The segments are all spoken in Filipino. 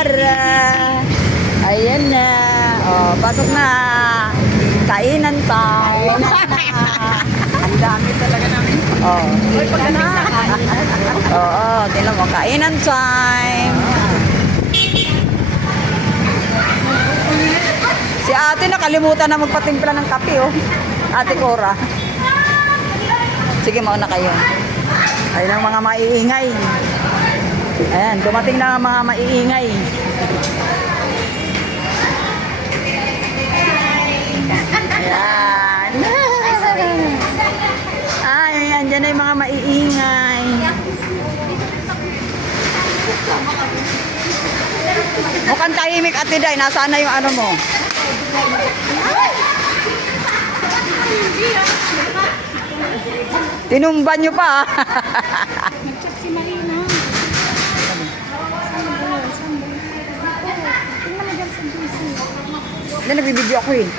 Wara. Ayan na. Oh, pasok na. Kainan time. Ang dami talaga namin. Oh. Hoy, pagdating sa kainan. Oo, tingnan mo, kainan time. Si ate nakalimutan na magpatimpla ng kape, oh. Ate Cora. Sige, mauna kayo. Ayun ang mga maiingay. Ayan, dumating na ang mga maiingay. Ayan. Ay, andyan na yung mga maiingay. Mukhang tahimik, Ate Day. Nasaan na yung ano mo? Tinumban nyo pa. Nag-chat si Marina. Hindi, nagbibideo ako eh.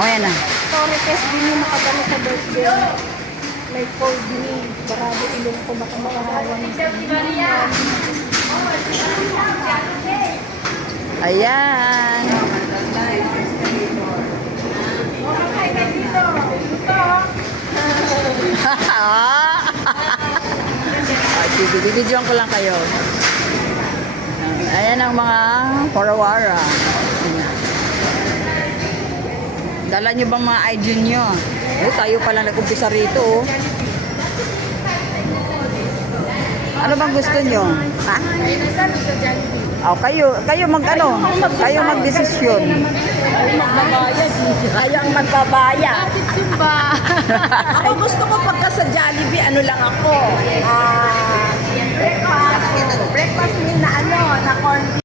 O, yan na. Sorry, test din yung nakadalo sa birthday. Like, cold din. Barado ilong ko baka makahawa ng Ayan. Sige, bibidyoan ko lang kayo. Ayan ang mga parawara. Dala nyo bang mga ID nyo? Eh, tayo pala nag-umpisa rito. Oh. Ano bang gusto nyo? Ha? Oh, kayo mag-ano? Kayo mag-desisyon. magbabayad. Kayo ang magbabayad. Zumba. Ako gusto ko pagka sa Jollibee, ano lang ako. Breakfast meal na ano, na corn